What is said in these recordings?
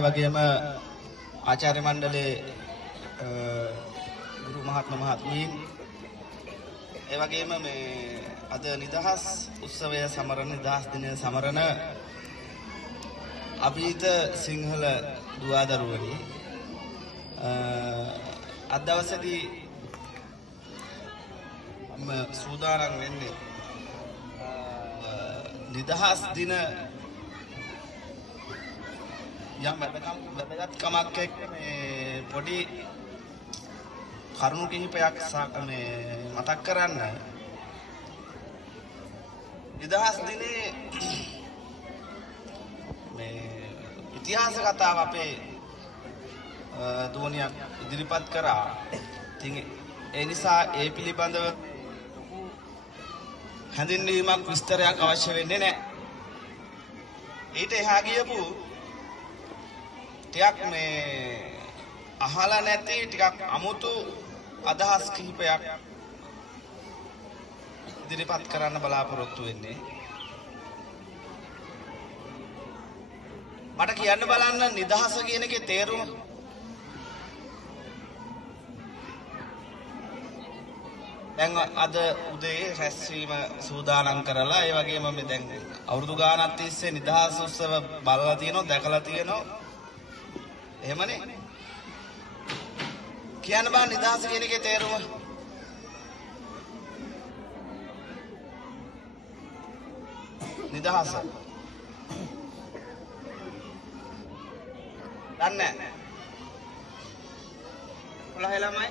ඒ වගේම ආචාර්ය මණ්ඩලයේ ගුරු මහත්ම මහත්මීන් ඒ වගේම මේ අද නිදහස් උත්සවය සමරන නිදහස් දිනය සමරන අභීත සිංහල දුවදරුවනි අද දවසේදී සූදානම් වෙන්නේ නිදහස් දින යම් වැදගත්කමක් එක්ක මේ පොඩි කරුණු කිහිපයක් මේ මතක් කරන්න. නිදහස් දිනේ මේ ඉතිහාස කතාව අපේ දුවනියක් ඉදිරිපත් කරා. ඉතින් ඒ නිසා ඒ පිළිබඳව හැඳින්වීමක් විස්තරයක් අවශ්‍ය වෙන්නේ නැහැ. ඊට එහා ගියපු ටිකක් මේ අහලා නැති ටිකක් අමුතු අදහස් කිහිපයක් ඉදිරිපත් කරන්න බලාපොරොත්තු වෙන්නේ. මට කියන්න බලන්න නිදහස කියන එකේ තේරුම. දැන් අද උදේ රැස්වීම සූදානම් කරලා ඒ වගේම මේ දැන් අවුරුදු ගානක් තිස්සේ නිදහස් උත්සව බලලා තියෙනවා දැකලා තියෙනවා. එහෙමනේ. කියන්න බෑ නිදහස කියන එකේ තේරුම. නිදහස. දන්නේ නැහැ. ඔලහ ළමයි.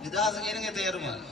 නිදහස කියන එකේ තේරුම.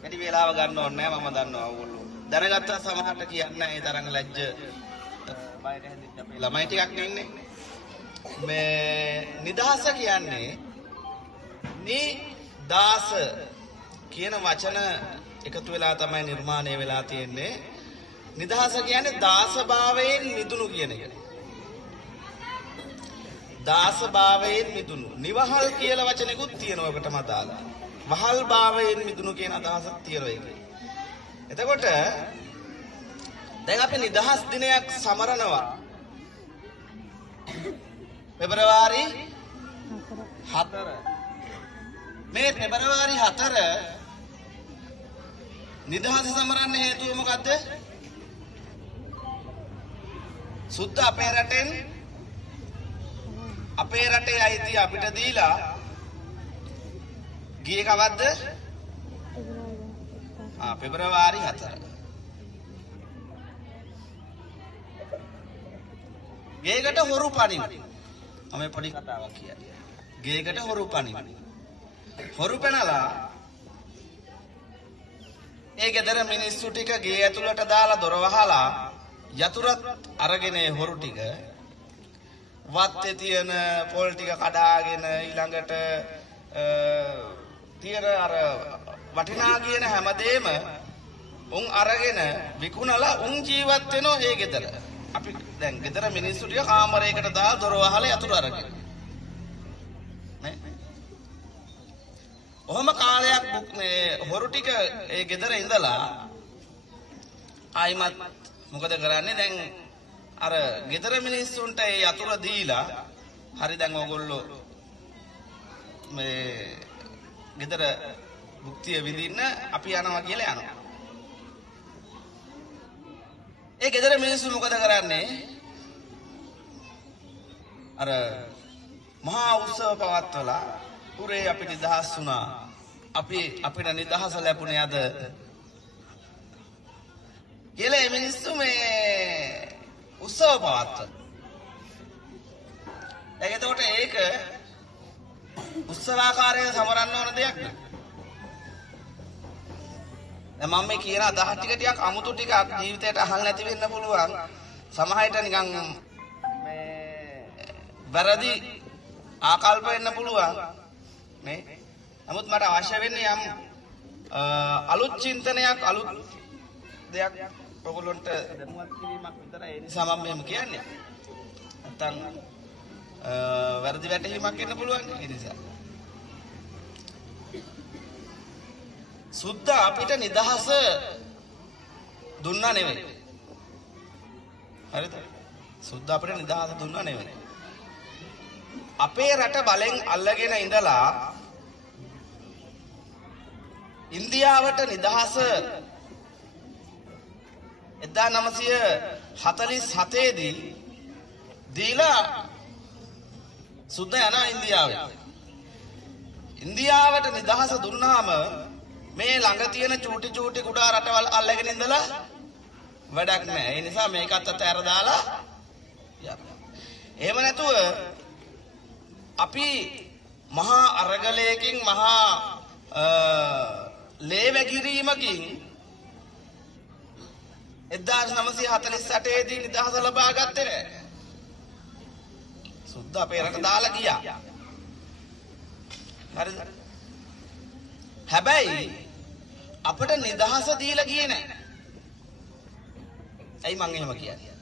වැඩි වේලාව ගන්න ඕනේ නැහැ මම දන්නවා ඕගොල්ලෝ. දැනගත්තා සමහරට කියන්නේ ඒ තරම් ලැජ්ජ බයට හැදින්න අපේ ළමයි ටිකක් නෙන්නේ. මේ නිදහස කියන්නේ නිදාස කියන වචන එකතු වෙලා තමයි නිර්මාණය වෙලා තියෙන්නේ. නිදහස කියන්නේ දාසභාවයෙන් මිදුණු කියන එක. දාසභාවයෙන් මිදුණු. නිවහල් කියලා වචනෙකුත් තියෙනවා ඔකටම අදාළ. වහල් භාවයෙන් මිදුණු කියන අදහසක් තියෙනවා ඒකේ. එතකොට දැන් අපි නිදහස් දිනයක් සමරනවා. පෙබරවාරි 4. මේ පෙබරවාරි 4 නිදහස සමරන්න හේතුව මොකද්ද? සුද්ධ අපේ රටෙන් අපේ රටේ අයිතිය අපිට දීලා ගියේ කවද්ද? පෙබරවාරි 4. ගේකට හොරු පනින. මම පොඩි කතාවක් කියන්නේ. ගේකට හොරු පනින. හොරු පැනලා ඒ ගෙදර මිනිස්සු ටික ගේ ඇතුළට දාලා දොර වහලා යතුරත් අරගෙන හොරු ටික වත්තේ තියෙන පොල් ටික කඩාගෙන ඊළඟට තියෙන අර වටිනා කියන හැමදේම උන් අරගෙන විකුණලා උන් ජීවත් වෙනෝ ඒ ගෙදර. අපි දැන් ගෙදර මිනිස්සු ටික කාමරයකට දාලා දොර වහලා යතුරු අරගෙන. නේ? ඔහොම කාලයක් මේ හොරු ටික ඒ ගෙදර ඉඳලා ආයිමත් මොකද කරන්නේ දැන් අර ගෙදර මිනිස්සුන්ට ඒ යතුරු දීලා හරි දැන් ඕගොල්ලෝ මේ ගෙදර භුක්තිය විඳින්න අපි යනවා කියලා යනවා. ඒ ගෙදර මිනිස්සු මොකද කරන්නේ? අර මහා උත්සව පවත්වලා පුරේ අපි නිදහස් වුණා. අපිට නිදහස ලැබුණේ අද. කියලා මේ මිනිස්සු මේ උත්සව පවත්වන. එතකොට ඒක උත්සවාකාරයෙන් සමරන්න ඕන දෙයක් නේ. දැන් මම මේ කියන අදහස් ටික අමුතු ටිකක් ජීවිතේට අහන්න නැති වෙන්න පුළුවන්. සමහරට නිකන් මේ වැරදි ආකල්ප වෙන්න පුළුවන් නේ. නමුත් මට අවශ්‍ය වෙන්නේ යම් අලුත් චින්තනයක් අලුත් දෙයක් ඔයගොල්ලන්ට දැනුවත් කිරීමක් විතරයි. ඒ නිසා මම මෙහෙම කියන්නේ. නැත්තම් වැරදි වැටහීමක් එන්න පුළුවන්. ඒ නිසා සුද්ද අපිට නිදහස දුන්නා නෙවෙයි. හරිද? සුද්ද අපිට නිදහස දුන්නා නෙවෙයි. අපේ රට බලෙන් අල්ලගෙන ඉඳලා ඉන්දියාවට නිදහස 1947 දී දීලා සුද්ද යනවා ඉන්දියාවට. ඉන්දියාවට නිදහස දුන්නාම මේ ළඟ තියෙන චූටි චූටි කුඩා රටවල් අල්ලගෙන ඉඳලා වැඩක් නැහැ. ඒ නිසා මේකත් අතහැර දාලා යනවා. එහෙම නැතුව අපි මහා අරගලයකින් මහා ලේ වැගිරීමකින් 1948 දී නිදහස ලබා ගත්තේ නැහැ. සුද්ද අපේ රට දාලා ගියා. හරිද? හැබැයි අපිට නිදහස දීලා ගියේ නැහැ. ඇයි මං එහෙම කියන්නේ?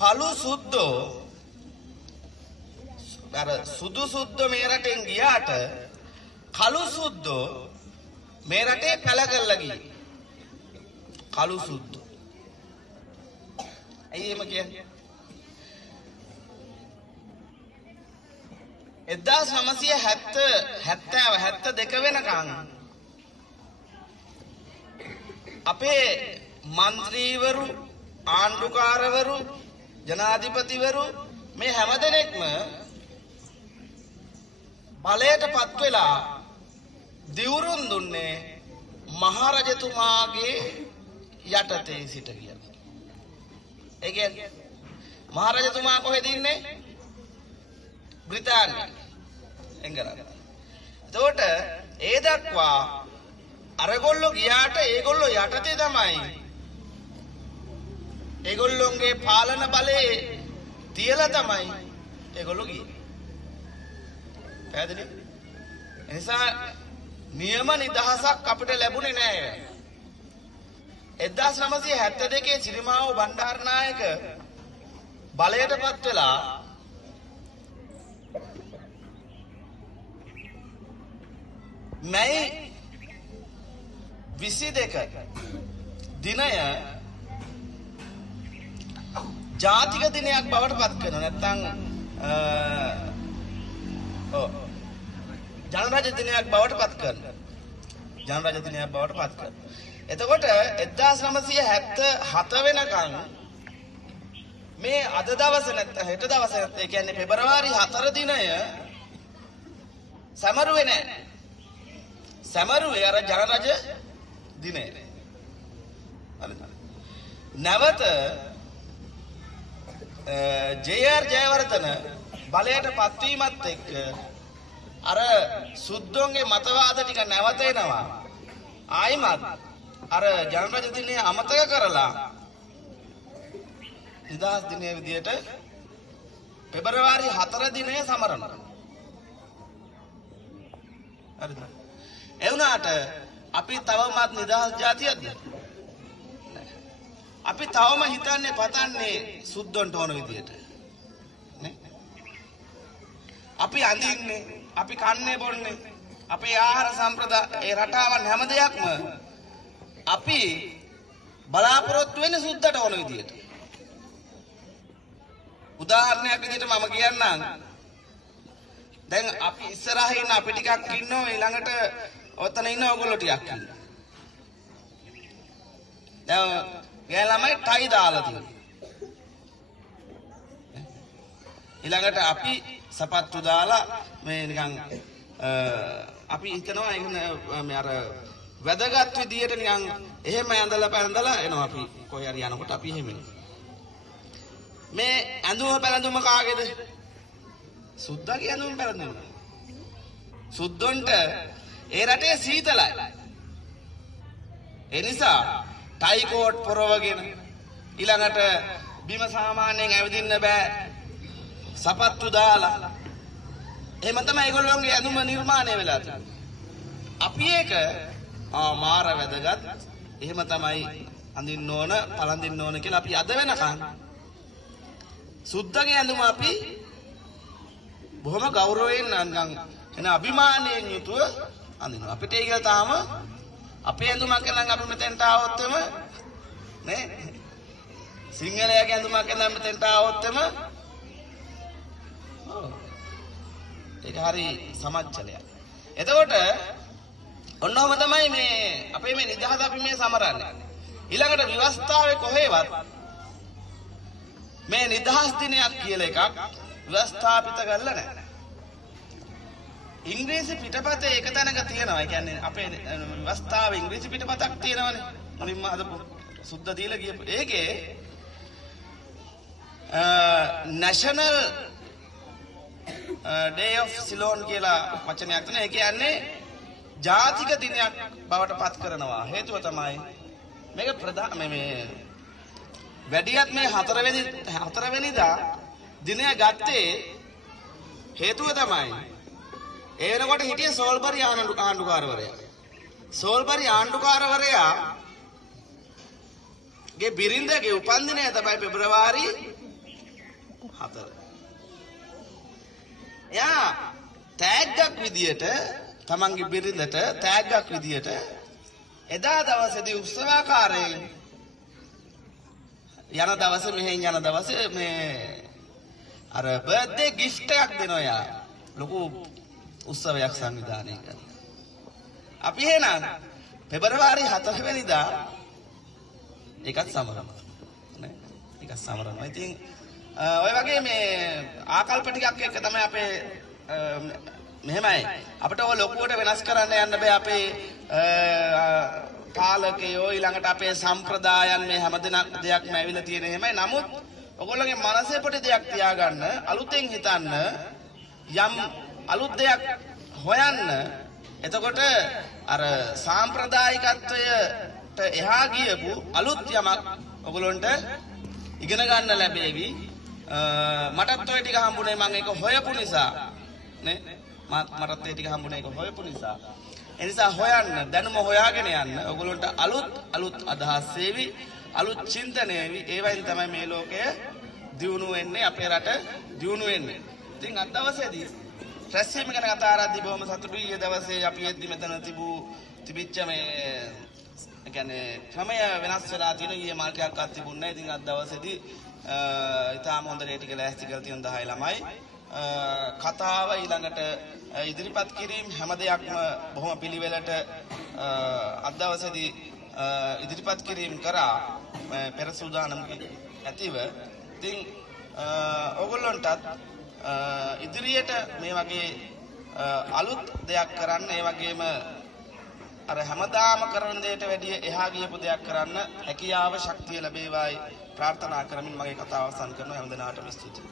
කළු සුද්දෝ අර සුදු සුද්දෝ මේ රටෙන් ගියාට කළු සුද්දෝ මේ රටේ පැල කරලා ගියේ. කළු සුද්දෝ. ඇයි එහෙම කියන්නේ? 1972 වෙනකන් අපේ മന്ത്രിවරු ආණ්ඩුකාරවරු ජනාධිපතිවරු මේ හැමදෙනෙක්ම බලයටපත් වෙලා දිවුරුම් දුන්නේ මහරජතුමාගේ යටතේ සිට කියලා. ඒ කියන්නේ මහරජතුමා කොහෙද ඉන්නේ? බ්‍රිතාන්‍යයේ. එංගලන්තේ. එතකොට ඒ දක්වා අරගොල්ලෝ ගියාට ඒගොල්ලෝ යටතේ තමයි. ඒගොල්ලොන්ගේ පාලන බලයේ තියලා තමයි ඒගොල්ලෝ ගියේ. පැහැදිලිද? එනිසා නියම නිදහසක් අපිට ලැබුණේ නැහැ. 1972 සිරිමාවෝ බණ්ඩාරනායක බලයටපත් වෙලා මැයි 22 දිනය ජාතික දිනයක් බවට පත් කරනවා. නැත්නම් ජනරජ දිනයක් බවට පත් කරනවා. ජනරජ දිනයක් බවට පත් කරනවා. එතකොට 1977 වෙනකන් මේ අද දවස නැත්නම් හෙට දවස නැත්නම් ඒ කියන්නේ පෙබරවාරි 4 දිනය සමරුවේ නැහැ. සමරුවේ අර ජනරජ දිනය. හරිද? නැවත ජේ.ආර්. ජයවර්ධන බලයට පත්වීමත් එක්ක අර සුද්දෝන්ගේ මතවාද ටික නැවත එනවා. ආයිමත් අර ජනරජ දිනය අමතක කරලා නිදහස් දිනයේ විදියට පෙබරවාරි 4 දිනය සමරනවා. හරිද? ඒ වුණාට අපි තවමත් නිදහස් ජාතියක්ද? අපි තවම හිතන්නේ පතන්නේ සුද්දොන්ට ඕන විදියට. නේ? අපි අඳින්නේ, අපි කන්නේ බොන්නේ, අපේ ආහාර සම්ප්‍රදාය, ඒ රටාවන් හැම දෙයක්ම අපි බලාපොරොත්තු වෙන්නේ සුද්දට ඕන විදියට. උදාහරණයක් විදියට මම කියන්නම්. දැන් අපි ඉස්සරහින් ඉන්න අපි ටිකක් ඉන්නවා ඊළඟට ඔතන ඉන්න ඕගොල්ලෝ ටිකක් ඉන්නවා. දැන් ගේ ළමයි ටයි දාලා තියෙනවා. ඊළඟට අපි සපත්තු දාලා මේ නිකන් අපි හිතනවා මේ අර වැදගත් විදියට නිකන් එහෙම ඇඳලා පැඳලා එනවා අපි කොහේ හරි යනකොට අපි එහෙම එනවා. මේ ඇඳුම පැළඳුම කාගේද? සුද්දාගේ ඇඳුම පැළඳුම. සුද්දොන්ට ඒ රටේ සීතලයි. ඒ නිසා ටයි කෝට් පොරවගෙන ඊළඟට බිම සාමාන්‍යයෙන් ඇවිදින්න බෑ. සපත්තු දාලා එහෙම තමයි ඒගොල්ලෝගේ ඇඳුම නිර්මාණය වෙලා තියෙන්නේ. අපි ඒක මාර වැදගත්. එහෙම තමයි අඳින්න ඕන, පළඳින්න ඕන කියලා අපි අද වෙනකන් සුද්දගේ ඇඳුම අපි බොහොම ගෞරවයෙන් එන අභිමානයෙන් යුතුව අඳිනවා. අපිට ඒක තාම අපේ ඇඳුමක් නම් අපි මෙතෙන්ට ආවොත් එම නේ සිංහලයාගේ ඇඳුමක් නම් මෙතෙන්ට ආවොත් එම ඒක හරි සමච්චලයක්. එතකොට ඔන්නෝම තමයි මේ අපේ මේ නිදහස අපි මේ සමරන්නේ. ඊළඟට විවස්ථාවේ කොහෙවත් මේ නිදහස් දිනයක් කියලා එකක් ව්‍යවස්ථාපිත කරලා නැහැ. ඉංග්‍රීසි පිටපතේ එක තැනක තියෙනවා. ඒ කියන්නේ අපේ ව්‍යවස්ථාවේ ඉංග්‍රීසි පිටපතක් තියෙනවනේ. මුලින්ම හදපු සුද්ධ දීලා ගියපු. ඒකේ national day of Ceylon කියලා වචනයක් තියෙනවා. ඒ කියන්නේ ජාතික දිනයක් බවට පත් කරනවා. හේතුව තමයි මේක ප්‍රධාන මේ වැඩියත් මේ 4 වෙනිදා දිනය ගත්තේ හේතුව තමයි ඒ වෙනකොට හිටිය සෝල්බරි ආණ්ඩුකාරවරයා. සෝල්බරි ආණ්ඩුකාරවරයා ගේ බිරිඳගේ උපන්දිනය තමයි පෙබරවාරි 4. යා තෑග්ගක් විදියට තමන්ගේ බිරිඳට තෑග්ගක් විදියට එදා දවසේදී උත්සවාකාරයෙන් යන දවසේ මෙහෙන් යන දවසේ මේ අර බර්ත්ඩේ ගිෆ්ට් එකක් දෙනවා යා. ලොකු උත්සවයක් සංවිධානය කරනවා. අපි එහෙනම් පෙබරවාරි 4 වෙනිදා ඒකත් සමරනවා. නේ? ඒකත් සමරනවා. ඉතින් ඔය වගේ මේ ආකල්ප ටිකක් එක්ක තමයි අපේ මෙහෙමයි. අපිට ඔය ලොකුවට වෙනස් කරන්න යන්න බෑ. අපේ පාලකයෝ ඊළඟට අපේ සම්ප්‍රදායන් මේ හැම දෙයක්ම ඇවිල්ලා තියෙන එහෙමයි. නමුත් ඔයගොල්ලෝගේ මනසේ පොඩි දෙයක් තියාගන්න, අලුතෙන් හිතන්න, යම් අලුත් දෙයක් හොයන්න. එතකොට අර සාම්ප්‍රදායිකත්වයට එහා ගියපු අලුත් යමක් ඔයගොල්ලන්ට ඉගෙන ගන්න ලැබෙවි. මටත් ඔය ටික හම්බුනේ මම ඒක හොයපු නිසා නේ. මටත් ඒ ටික හම්බුනේ ඒක හොයපු නිසා. ඒ නිසා හොයන්න, දැනුම හොයාගෙන යන්න. ඔයගොල්ලන්ට අලුත් අදහස් වේවි, අලුත් චින්තන වේවි. ඒවෙන් තමයි මේ ලෝකය දියුණු වෙන්නේ, අපේ රට දියුණු වෙන්නේ. ඉතින් අද දවසේදී රැස්වීම ගැන කතා කරද්දී බොහොම සතුටුයි. ඊයේ දවසේ අපි එද්දි මෙතන තිබිච්ච මේ කියන්නේ ක්‍රමය වෙනස් වෙලා තියෙන ඊයේ මාර්ගයක්වත් තිබුණේ නැහැ. ඉතින් අද දවසේදී ඊටාම හොඳ රේටි කියලා ඇස්ති කරලා තියෙන 10 ළමයි කතාව ඊළඟට ඉදිරිපත් කිරීම හැම දෙයක්ම බොහොම පිළිවෙලට අද දවසේදී ඉදිරිපත් කිරීම කරා පෙර සූදානම් ඇතිව. ඉතින් ඔයගොල්ලන්ටත් ඉදිරියට මේ වගේ අලුත් දෙයක් කරන්න, ඒ වගේම අර හැමදාම කරන දෙයට වැඩිය එහා ගියපු දෙයක් කරන්න හැකියාව ශක්තිය ලැබේවායි ප්‍රාර්ථනා කරමින් මගේ කතාව අවසන් කරනවා. හැම දිනාටම ස්තුතියි.